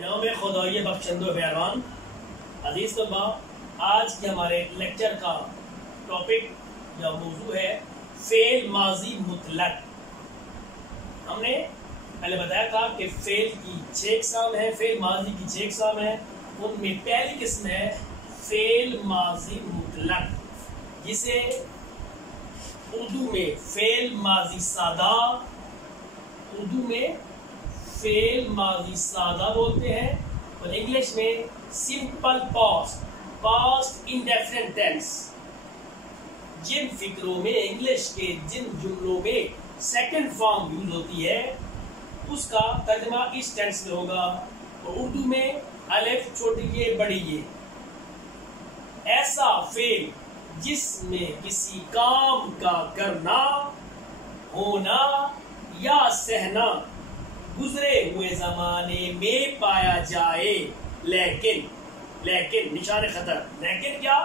نام خدائی بخشند و مہربان عزیز طلباء، آج کے ہمارے لیکچر کا ٹاپک یا موضوع ہے فعل ماضی مطلق۔ ہم نے پہلے بتایا تھا کہ فعل کی 6 اقسام ہیں، فعل ماضی کی 6 اقسام ہیں۔ ان میں پہلی قسم ہے فعل ماضی مطلق، جسے اردو میں فعل ماضی سادہ، اردو میں فعل ماضی سادہ بولتے ہیں، اور انگلش میں سمپل پاسٹ انڈیفینٹ ٹینس۔ جن فکروں میں انگلش کے جن جملوں میں سیکنڈ فارم یوز ہوتی ہے اس کا ترجمہ اس ٹینس میں ہوگا، اور اردو میں الف چھوٹی یہ بڑی یہ۔ ایسا فعل جس میں کسی کام کا کرنا، ہونا یا سہنا گزرے ہوئے زمانے میں پایا جائے، لیکن نشان خطر، لیکن کیا؟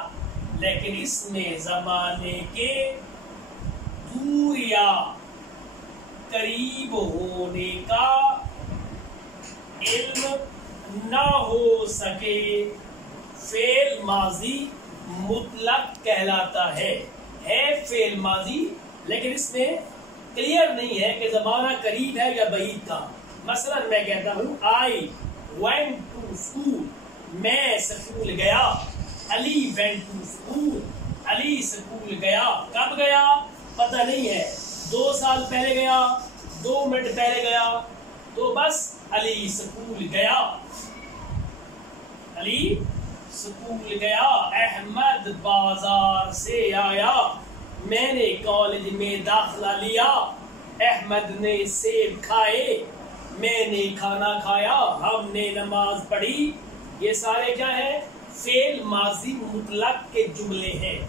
لیکن اس میں زمانے کے دور یا قریب ہونے کا علم نہ ہو سکے، فعل ماضی مطلق کہلاتا ہے فعل ماضی، لیکن اس میں کلیئر نہیں ہے کہ زمانہ قریب ہے یا بعید کا۔ مثلا میں کہتا ہوں I went to school، میں سکول گیا۔ علی went to school، Ali school گیا۔ کب گیا پتہ نہیں ہے، 2 سال پہلے گیا، 2 منٹ پہلے گیا، تو بس علی سکول گیا، علی سکول گیا۔ احمد بازار سے آیا، میں نے کالج میں داخلہ لیا۔ احمد نے سیب کھائے، میں نے کھانا کھایا، ہم نے نماز پڑھی۔ یہ سارے کیا ہیں؟ فعل ماضی مطلق کے جملے ہیں۔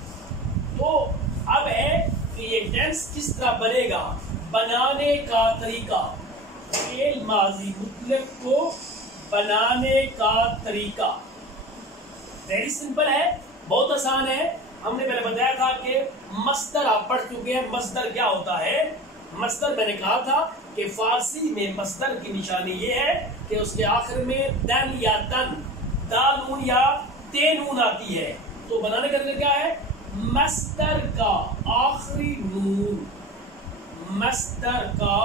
تو اب ہے کہ یہ ٹینس کس طرح بنے گا، بنانے کا طریقہ، فعل ماضی مطلق کو بنانے کا طریقہ ویری سمپل ہے، بہت آسان ہے۔ ہم نے پہلے بتایا تھا کہ مصدر آپ پڑھ چکے ہیں۔ مصدر کیا ہوتا ہے؟ مصدر میں نے کہا تھا کہ فارسی میں مصدر کی نشانی یہ ہے کہ اس کے آخر میں دن یا تن، دال نون یا تے نون آتی ہے۔ تو بنانے کا طریقہ کیا ہے؟ مصدر کا آخری نون، مصدر کا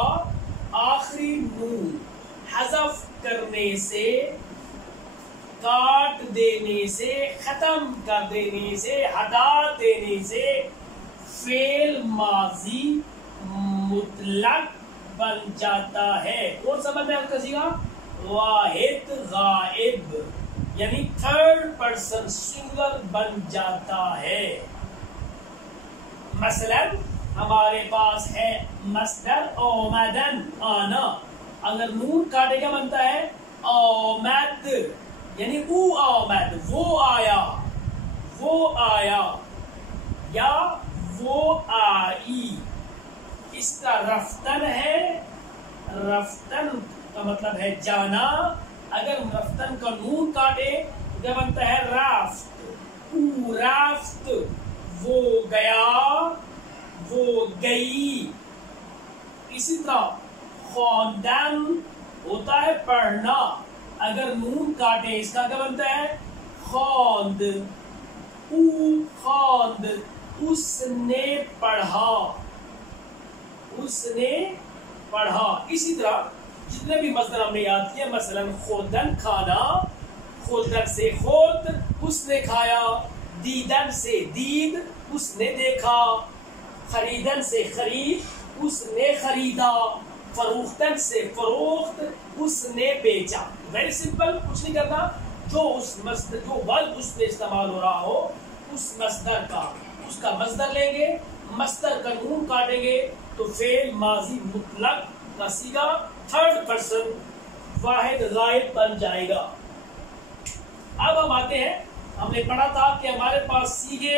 آخری نون حذف کرنے سے، کاٹ دینے سے، ختم کر دینے سے، ہٹا دینے سے فعل ماضی مطلق بن جاتا ہے۔ کون سا بنتا ہے اس کا صیغہ؟ واحد غائب، یعنی 3rd پرسن سنگل بن جاتا ہے۔ مثلا ہمارے پاس ہے مصدر اومدن، آنا، اگر نون کاٹے کیا بنتا ہے؟ اومد، یعنی او آمد، وہ آیا، وہ آیا، یا وہ آئی۔ اس کا رفتن ہے، رفتن کا مطلب ہے جانا، اگر رفتن کا نون کاٹے تو کیا بنتا ہے؟ رفت، او رفت، وہ گیا، وہ گئی۔ اسی طرح خواندن ہوتا ہے پڑھنا، اگر نون کاٹے اس کا کیا بنتا ہے؟ خواند، او خواند، اس نے پڑھا، اس نے پڑھا۔ اسی طرح جتنے بھی مصدر ہم نے یاد کیا، مثلا خودن کھانا، خودن سے خود، اس نے کھایا، دیدن سے دید، اس نے دیکھا، خریدن سے خرید، اس نے خریدا، فروختن سے فروخت، اس نے بیچا۔ ویری سمپل، کچھ نہیں کرنا، جو اس مصدر، جو ورڈ اس میں استعمال ہو رہا ہو اس مصدر کا، اس کا مصدر لیں گے، مصدر کا نون کاٹیں گے تو فعل ماضی مطلق کا صیغہ 3rd پرسن واحد غائب بن جائے گا۔ اب ہم آتے ہیں، ہم نے پڑھا تھا کہ ہمارے پاس صیغے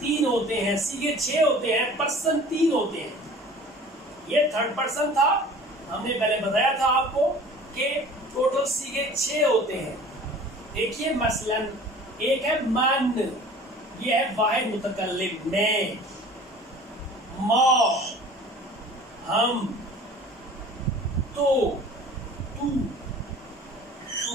3 ہوتے ہیں، صیغے 6 ہوتے ہیں، پرسن 3 ہوتے ہیں۔ یہ 3rd پرسن تھا، ہم نے پہلے بتایا تھا آپ کو کہ ٹوٹل صیغے 6 ہوتے ہیں۔ دیکھیے مثلا ایک ہے من، یہ ہے واحد متکلم، میں، ما، ہم، تو، تو،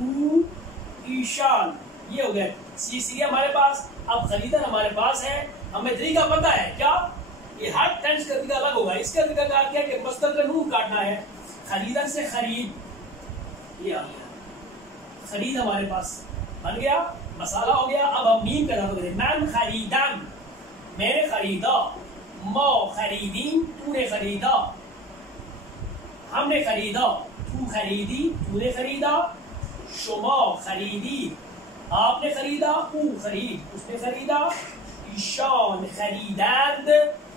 او ایشان، یہ ہو گیا سی ہمارے پاس. اب خریدن ہمارے پاس ہے، ہمیں طریقہ پتا ہے کیا، یہ ہر ٹینس کا طریقہ الگ ہوگا. اس کا طریقہ کیا کہ مصدر کا نون کاٹنا ہے. خریدن سے خرید، یہ آ گیا خرید ہمارے پاس بن گیا، مسالہ ہو گیا. اب ہم میم کا نام کریں. من خریدن، میں نے خریدا. ما خریدین، تو نے خریدا. ہم نے خریدا، تو خریدی، تو نے خریدا. شما خریدی، آپ نے خریدا. او خرید، اس نے خریدا. ایشان خریدند،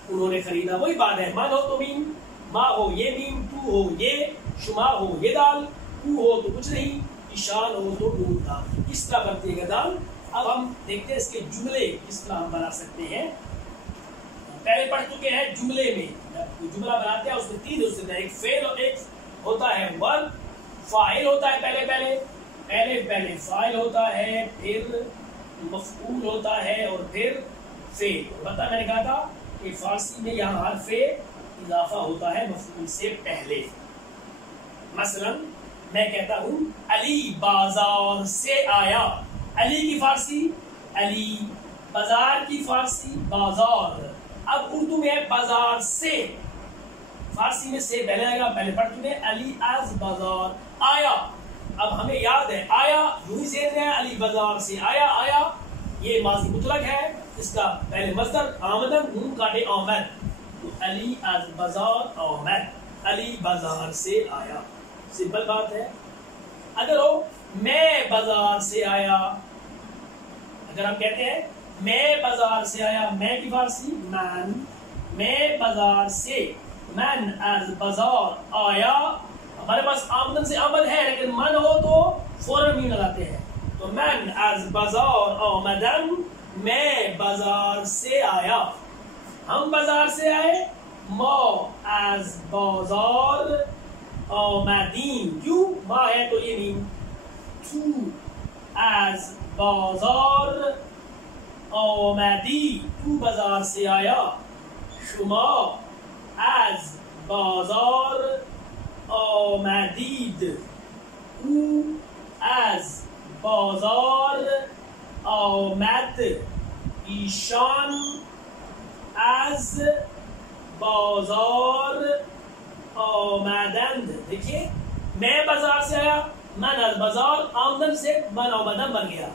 انہوں نے خریدا. وہی بات ہے، من ہو تو میم، ما ہو یہ میم، تو ہو یہ، شما ہو یہ دال، او ہو تو کچھ نہیں، ایشان ہو تو نون تھا. اس طرح بنتی ہے دال. اب ہم دیکھتے ہیں اس کے جملے کس طرح ہم بنا سکتے ہیں. پہلے پڑھ چکے ہیں جملے میں جملہ بناتے ہیں، اس میں تین حصے ہیں، ایک فعل اور ایک ہوتا ہے ورب. فاعل ہوتا ہے پہلے فاعل ہوتا ہے، پھر مفعول ہوتا ہے اور پھر فعل. بتا میں نے کہا تھا کہ فارسی میں یہاں حرف اضافہ ہوتا ہے مفعول سے پہلے. مثلا میں کہتا ہوں علی بازار سے آیا. علی کی فارسی علی، بازار کی فارسی بازار. اب اردو میں ہے بازار سے، فارسی میں سے پہلے آئے گا، پہلے پڑھ چکے ہیں. علی از بازار آیا. اب ہمیں یاد ہے آیا یوں ہی ذہن ہے، علی بازار سے آیا. آیا یہ ماضی مطلق ہے، اس کا پہلے مصدر آمدن، نون کاٹے آمد. تو علی از بازار آمد، علی بازار سے آیا. سمپل بات ہے. اگر ہو میں بازار سے آیا، اگر ہم کہتے ہیں میں بازار سے آیا، میں کی فارسی من، میں بازار سے، من از بازار آیا. ہمارے پاس آمدن سے آمد ہے، لیکن من ہو تو فوراً میم لگاتے ہیں. تو من از بازار آمدن، میں بازار سے آیا. ہم بازار سے آئے. ما از بازار آمدیم. کیوں؟ ما ہے تو یہ میم. تو از بازار آمدی، تو بازار سے آیا. شما از بازار آمدید. او از بازار آمد. ایشان از بازار آمدند. دیکھیے میں بازار سے آیا، من از بازار، آمدن سے من آمدن بن گیا.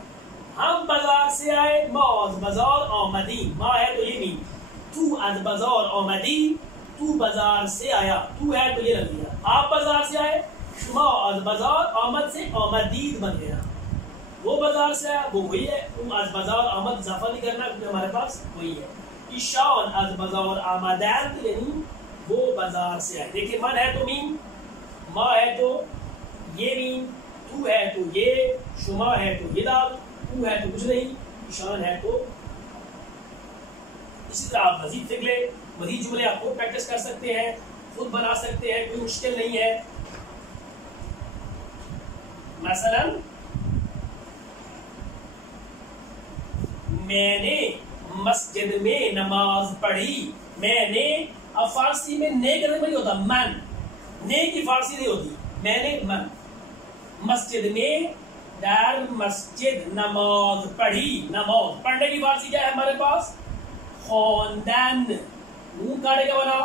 ہم بازار سے آئے، ما از بازار آمدی. ما ہے تو یہ نہیں. تو از بازار آمدی، تو بازار سے آیا. تو ہے تو یہ لگ گیا. آپ بازار سے آئے، شما از بازار، آمد سے آمدید بن گیا. وہ بازار سے آیا، وہ وہی ہے. تو از بازار آمد اضافہ نہیں کرنا کیونکہ ہمارے پاس وہی ہے. ایشان از بازار آمدند، یعنی وہ بازار سے آئے. دیکھیے من ہے تو میم، ما ہے تو یہ میم، تو ہے تو یہ، شما ہے تو یہ دال، تو ہے تو کچھ نہیں، ایشان ہے تو. اسی طرح آپ مزید دیکھ لیں، مزید جملے آپ خود پریکٹس کر سکتے ہیں، خود بنا سکتے ہیں، کوئی مشکل نہیں ہے. مثلا میں نے مسجد میں نماز پڑھی. میں نے، اب فارسی میں نے کا نہیں ہوتا، من، نے کی فارسی نہیں ہوتی، میں نے من. مسجد میں، در مسجد نماز پڑھی. نماز پڑھنے کی فارسی کیا ہے ہمارے پاس؟ خواندن. نون کاٹے کا بنا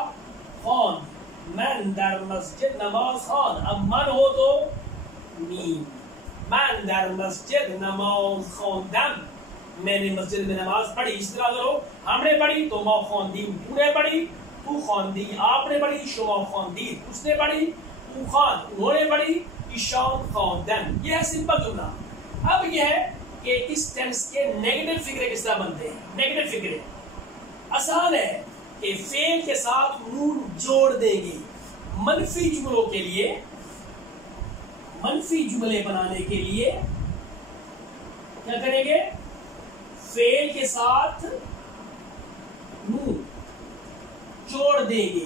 خوان. من در مسجد نماز خوان. اب من ہو تو میم. من در مسجد نماز خواندم، میں نے مسجد میں نماز پڑھی. اس طرح کرو، ہم نے پڑھی تو ما خواندیم، تو نے پڑھی، تو خواندی، آپ نے پڑھی، شما خواندید، اس نے پڑھی، تو خوان، انہوں نے پڑھی، ایشان خواندن. یہ ہے سمپل جملہ. اب یہ ہے کہ اس ٹینس کے نیگیٹو فگرے کس طرح بنتے ہیں. نیگیٹو فگرے آسان ہے کہ فعل کے ساتھ نون جوڑ دیں گے. منفی جملوں کے لیے، منفی جملے بنانے کے لیے کیا کریں گے؟ فعل کے ساتھ نون جوڑ دیں گے.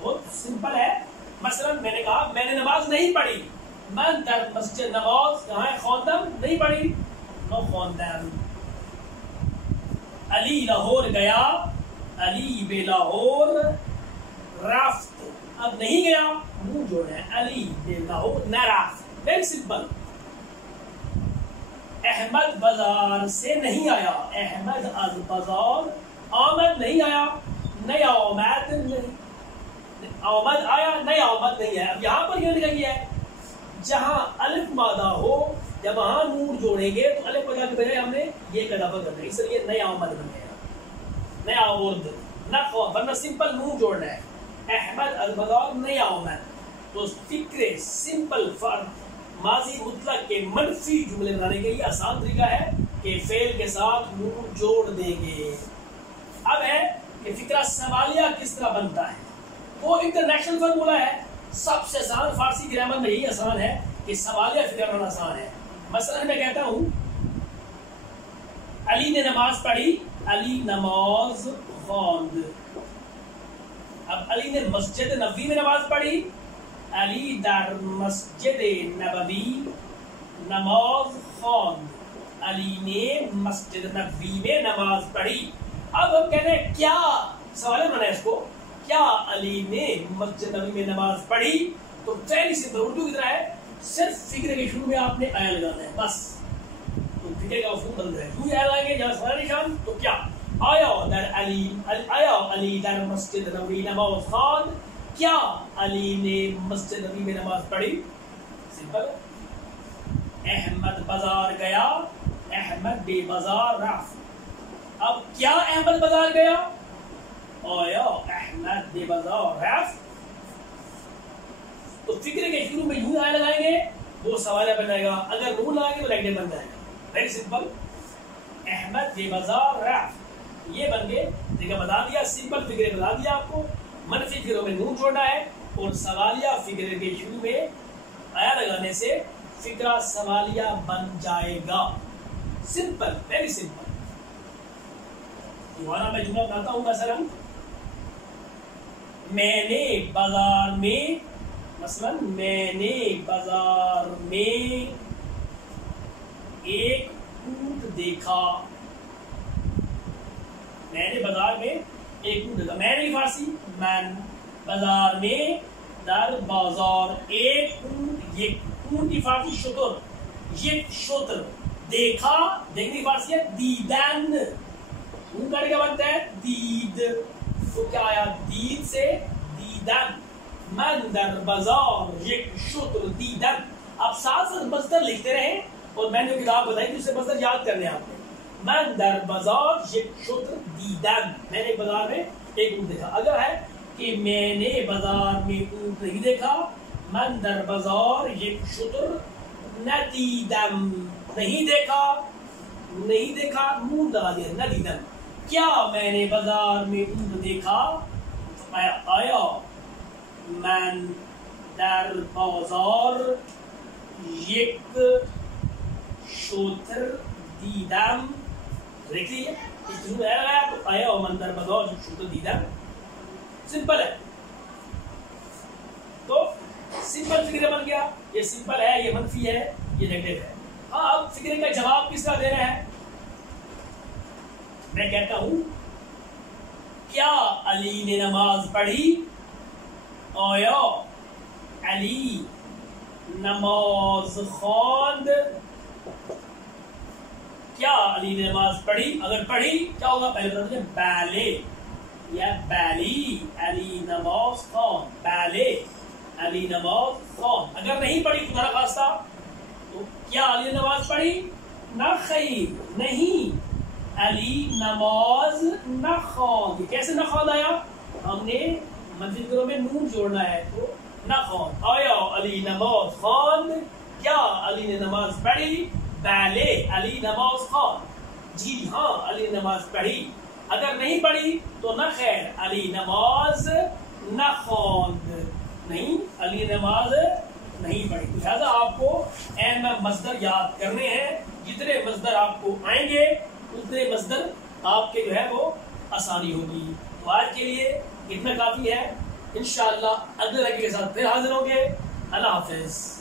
بہت سمپل ہے. مثلا میں نے کہا میں نے نماز نہیں پڑھی. من در مسجد نماز کہاں ہے؟ خواندم، نہیں پڑھی، نو خواندم. علی لاہور گیا، علی بے لاہور رفت. اب نہیں گیا، منہ جوڑ ہے، علی بے لاہور نہ رفت. Very simple. احمد بازار سے نہیں آیا. احمد از بازار آمد نہیں آیا. نہیں آمد آمد آیا, نہیں آمد نہیں آیا. اب یہاں پر یہ لکھا گیا ہے جہاں الف مادہ ہو جب وہاں نون جوڑیں گے تو الف مادہ کے بجائے ہم نے یہ کا اضافہ کرنا ہے, اس لیے نہیں آمد بن گیا. نہیں آورد نہ ورنہ سمپل نون جوڑنا ہے. احمد از بازار نہیں آمد. تو فکر سمپل ماضی مطلق کے منفی جملے بنانے کے لیے آسان طریقہ ہے کہ فعل کے ساتھ نون جوڑ دیں گے. اب ہے کہ فکرہ سوالیہ کس طرح بنتا ہے. وہ انٹرنیشنل فارمولا ہے, سب سے آسان فارسی گرامر میں یہی آسان ہے کہ سوالیہ فکر بنانا آسان ہے. مثلا میں کہتا ہوں علی نے نماز پڑھی, علی نماز خواند. اب علی نے مسجد نبوی میں نماز پڑھی, علی در مسجد نبوی نماز خواند. علی نے مسجد نبوی میں نماز پڑھی. اب ہم کہتے ہیں کیا سوال بنا ہے اس کو, کیا علی نے مسجد نبوی میں نماز پڑھی. تو پہلی سے اردو کی طرح ہے, صرف فکر کے شروع میں آپ نے آیا لگانا ہے بس. تو فکر کا مفہوم بن رہا ہے, کیوں آیا لگائیں گے جہاں سوال نشان. تو کیا آیا در علی, آیا علی در مسجد نبوی نماز خواند. کیا علی نے مسجد نبوی میں نماز پڑھی. سمپل. احمد بازار گیا, احمد بے بازار رفت. اب کیا احمد بازار گیا, آیا احمد بے بازار رفت. تو فکر کے شروع میں یوں آیا لگائیں گے وہ سوالہ بن جائے گا, اگر نون لگائیں گے تو نیگیٹو بن جائے گا. Very simple. احمد بے بازار رفت یہ بن گئے. دیکھا بتا دیا, سمپل فکر بتا دیا آپ کو. منفی فکروں میں نون چھوڑنا ہے اور سوالیہ فکر کے شروع میں آیا لگانے سے فکرہ سوالیہ بن جائے گا. Simple, very simple. دوبارہ میں جملہ بناتا ہوں. مثلا میں نے بازار میں, مثلا میں نے بازار میں ایک اونٹ دیکھا. میں نے بازار میں ایک اونٹ دیکھا. میں نے فارسی من, بازار میں در بازار ایک اونٹ, یہ اونٹ کی فارسی شتر, یہ شتر. دیکھا, دیکھنے کی فارسی ہے دیدن. اونٹ کا کیا بنتا ہے دید. تو کیا آیا دید سے دیدن. من در بازار یک شتر دیدن. اب ساتھ ساتھ مصدر لکھتے رہیں اور میں نے کتاب بتائی تو اسے مصدر یاد کرنے آپ نے. من در بازار یک شتر دیدن, میں نے بازار میں ایک اونٹ دیکھا. اگر ہے کہ میں نے بازار میں اونٹ نہیں دیکھا, من در بازار یک شتر ندیدم, نہیں دیکھا, نہیں دیکھا نون لگا دیا ندیدم. کیا میں نے بازار میں اونٹ دیکھا, آیا من در بازار یک شتر دیدم. دیکھ لیجیے اس جملے میں آیا تو آیا من در بازار یک شتر دیدم. سمپل ہے. تو سمپل فکر بن گیا. یہ سمپل ہے, یہ منفی ہے, یہ نیگیٹو ہے. ہاں اب فکر کا جواب کس طرح دینا ہے. میں کہتا ہوں کیا علی نے نماز پڑھی, آیا علی نماز خواند. کیا علی نے نماز پڑھی, اگر پڑھی کیا ہوگا پہلے بتا دیجیے بالے یا بالی. علی نماز خواند, بالے علی نماز خواند. اگر نہیں پڑھی خدا نخواستہ تو کیا علی نے نماز پڑھی, نہ خیر نہیں, علی نماز نہ خواند. کیسے نہ خواند آیا, ہم نے منفی فکروں میں نون جوڑنا ہے تو نہ خواند. آیا علی نماز خواند. کیا علی نے نماز پڑھی, بالے علی نماز خواند. جی ہاں علی نماز پڑھی. اگر نہیں پڑھی تو نہ خیر, علی نماز نہ خواند, نہیں علی نماز نہیں پڑھی. لہٰذا آپ کو این میں مصدر یاد کرنے ہیں. جتنے مصدر آپ کو آئیں گے اتنے مصدر آپ کے جو ہے وہ آسانی ہوگی. تو آج کے لیے اتنا کافی ہے. انشاءاللہ اگلے لڑکے کے ساتھ پھر حاضر ہوں گے. اللہ حافظ.